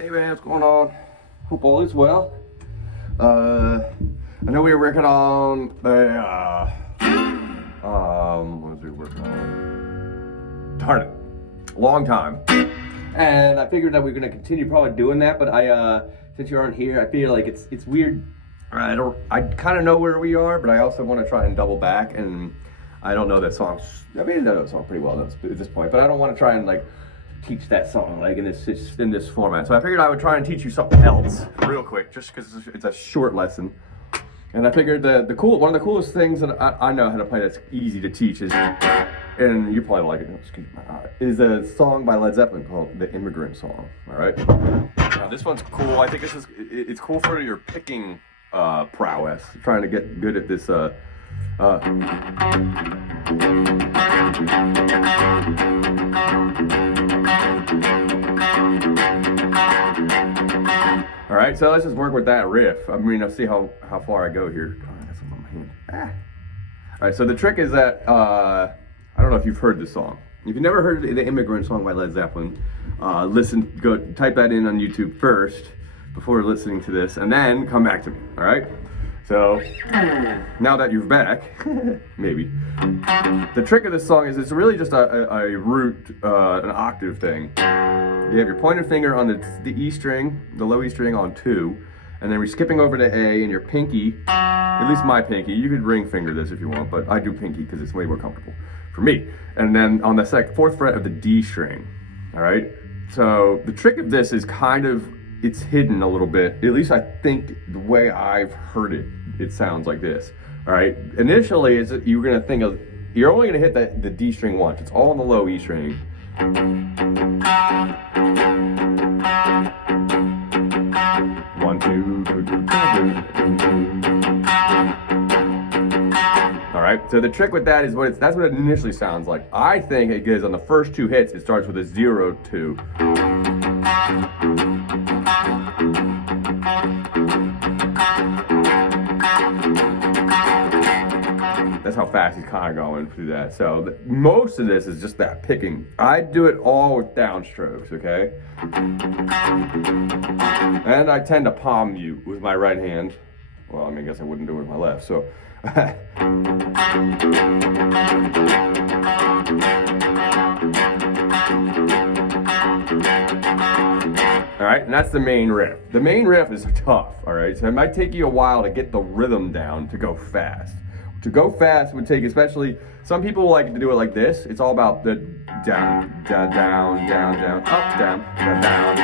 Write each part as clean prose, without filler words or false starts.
Hey man, what's going on? Hope all is well. I know we were working on the what was we working on? Darn it, long time. And I figured that we are gonna continue probably doing that, but since you aren't here, I feel like it's weird. I kind of know where we are, but I also want to try and double back, and I don't know that song. I mean, I know the song pretty well at this point, but I don't want to try and like teach that song like in this format. So I figured I would try and teach you something else real quick, just because it's a short lesson. And I figured one of the coolest things that I know how to play that's easy to teach is, and you probably like it, is a song by Led Zeppelin called the Immigrant song. All right. Now this one's cool. I think it's cool for your picking prowess, trying to get good at this. All right, so let's just work with that riff. I mean, I'll see how far I go here. Oh, I got something on my hand. All right, so the trick is that I don't know if you've heard this song. If you've never heard the Immigrant song by Led Zeppelin, go type that in on YouTube first before listening to this, and then come back to me. All right. So now that you're back, maybe the trick of this song is it's really just a root, an octave thing. You have your pointer finger on the E string, the low E string on 2, and then we're skipping over to A, and your pinky, at least my pinky, you could ring finger this if you want, but I do pinky because it's way more comfortable for me. And then on the 4th fret of the D string, all right? So the trick of this is it's hidden a little bit, at least I think the way I've heard it, it sounds like this, all right? Initially, you're only gonna hit the D string once. It's all on the low E string. One, two. All right, so the trick with that is that's what it initially sounds like. I think it goes on the first 2 hits, it starts with a 0, 2. That's how fast he's kind of going through that. So most of this is just that picking. I do it all with downstrokes, okay? And I tend to palm mute with my right hand. Well, I mean, I guess I wouldn't do it with my left, so. All right, and that's the main riff. The main riff is tough, all right? So it might take you a while to get the rhythm down to go fast. To go fast would take, especially, some people like to do it like this. It's all about the down, down, down, down, down, up, down, down, down.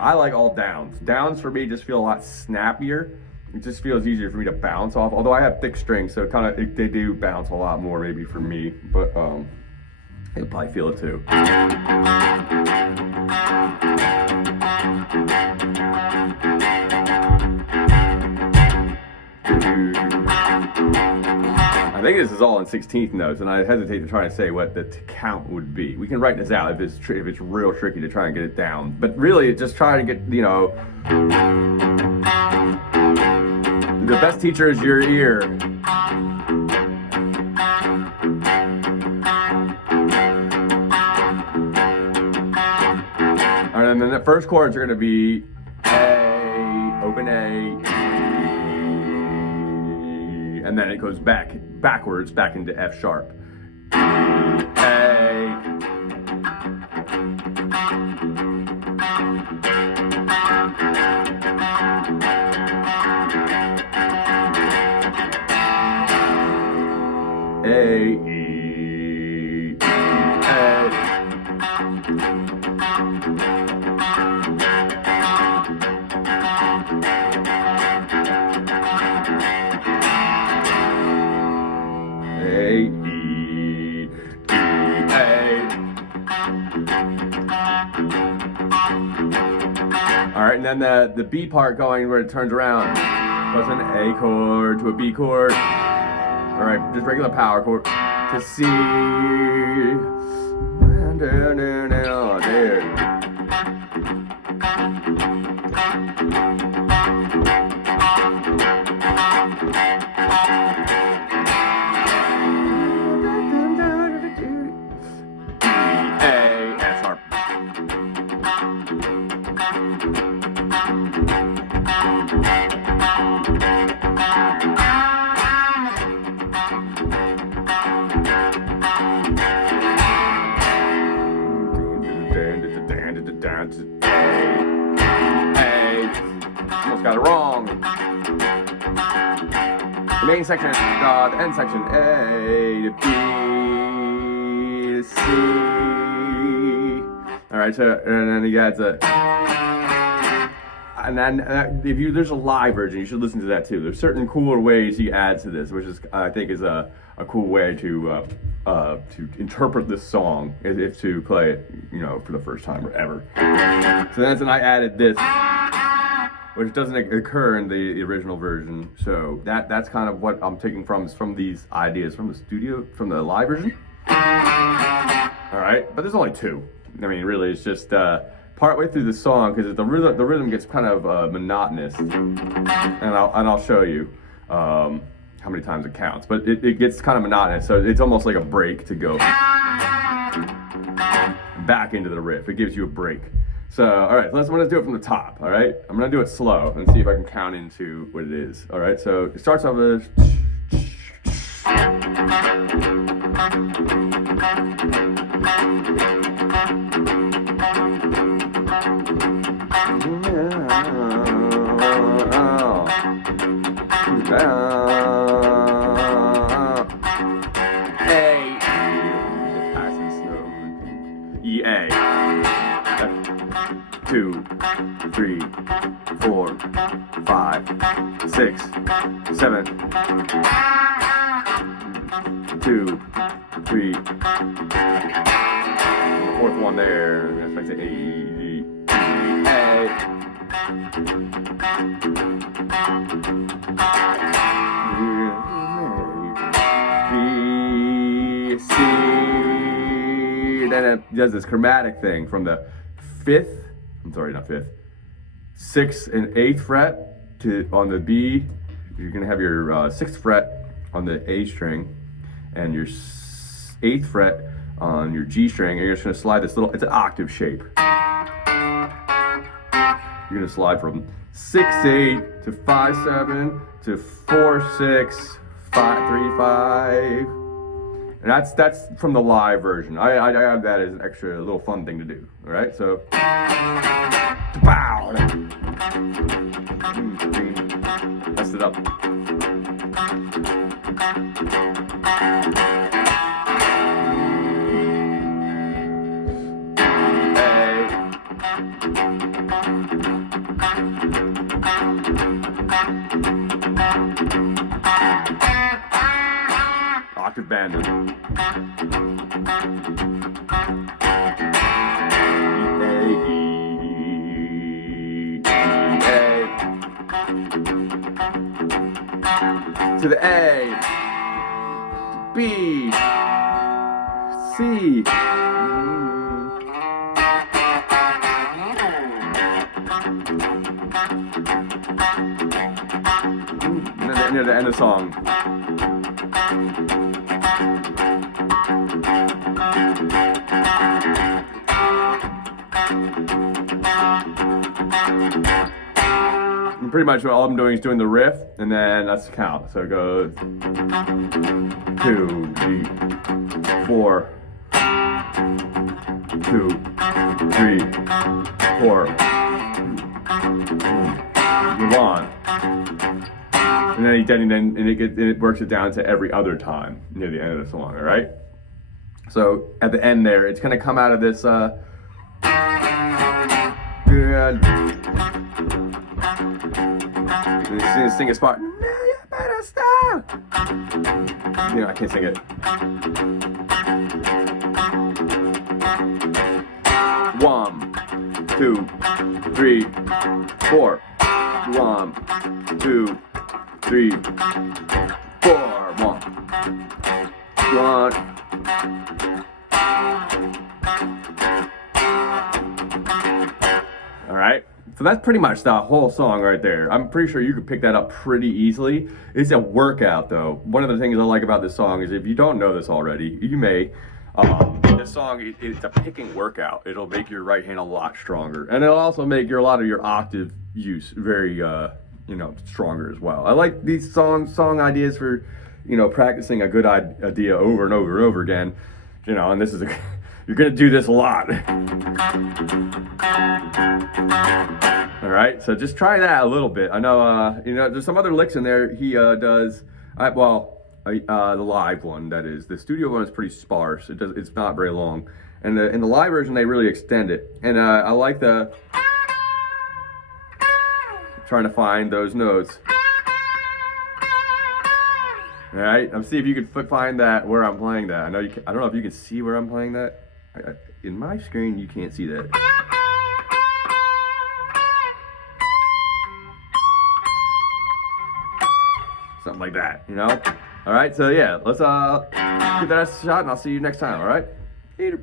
I like all downs. Downs for me just feel a lot snappier. It just feels easier for me to bounce off. Although I have thick strings, so they do bounce a lot more maybe for me, but you'll probably feel it too. I think this is all in 16th notes, and I hesitate to try and say what the count would be. We can write this out if it's real tricky to try and get it down. But really, just trying to get, the best teacher is your ear. And then the first chords are going to be A, open A, and then it goes backwards back into F sharp. A. A, E, A. A, E, A. All right, and then the B part going where it turns around goes an A chord to a B chord. All right, just regular power chord to C. There. to A. Almost got it wrong. The main section, the end section, A to B to C. All right, so and then you got the, and then if there's a live version, you should listen to that too. There's certain cooler ways he adds to this, which is I think is a cool way to interpret this song, if to play it, you know, for the first time or ever. So then I added this, which doesn't occur in the original version. So that's kind of what I'm taking from these ideas from the studio, from the live version. All right, but there's only two. I mean, really, it's just partway through the song, because the rhythm gets kind of monotonous, and I'll show you how many times it counts. But it gets kind of monotonous, so it's almost like a break to go back into the riff. It gives you a break. So, all right, so I'm gonna do it from the top. All right, I'm gonna do it slow and see if I can count into what it is. All right, so it starts off with. E A. 2, 3, 4, 5, 6, 7. 2, 3. Fourth one there. That's like the A, B, C. Then it does this chromatic thing from the 6th and 8th fret on the B. You're gonna have your 6th fret on the A string and your 8th fret on your G string, and you're just gonna slide this little, it's an octave shape. You're gonna slide from 6-8 to 5-7 to 4-6, 5-3-5. And that's from the live version. I have that as an extra little fun thing to do. All right, so bow. Messed it up. Octave banded. To the A, to B, C. And then near the end of the song. And pretty much all I'm doing is doing the riff, and then that's the count. So it goes 2, 3, 4, 2, 3, 4. Move on. And then it works it down to every other time near the end of the song, all right? So at the end there, it's gonna come out of this sing a spot. You better stop. You know, I can't sing it. 1, 2, 3, 4. 1, 2, 3, 4. 1. All right. So that's pretty much the whole song right there. I'm pretty sure you could pick that up pretty easily. It's a workout though. One of the things I like about this song is if you don't know this already, you may. This song, it's a picking workout. It'll make your right hand a lot stronger. And it'll also make a lot of your octave use very, stronger as well. I like these song ideas for, practicing a good idea over and over and over again. And this is You're gonna do this a lot. All right, so just try that a little bit. I know, you know, there's some other licks in there. He does, the live one, that is. The studio one is pretty sparse. It's not very long. And in the live version, they really extend it. And I like trying to find those notes. All right, I'm see if you can find that where I'm playing that. I know you. I don't know if you can see where I'm playing that. In my screen, you can't see that. Something like that, you know. All right, so yeah, let's give that a shot, and I'll see you next time. All right, later.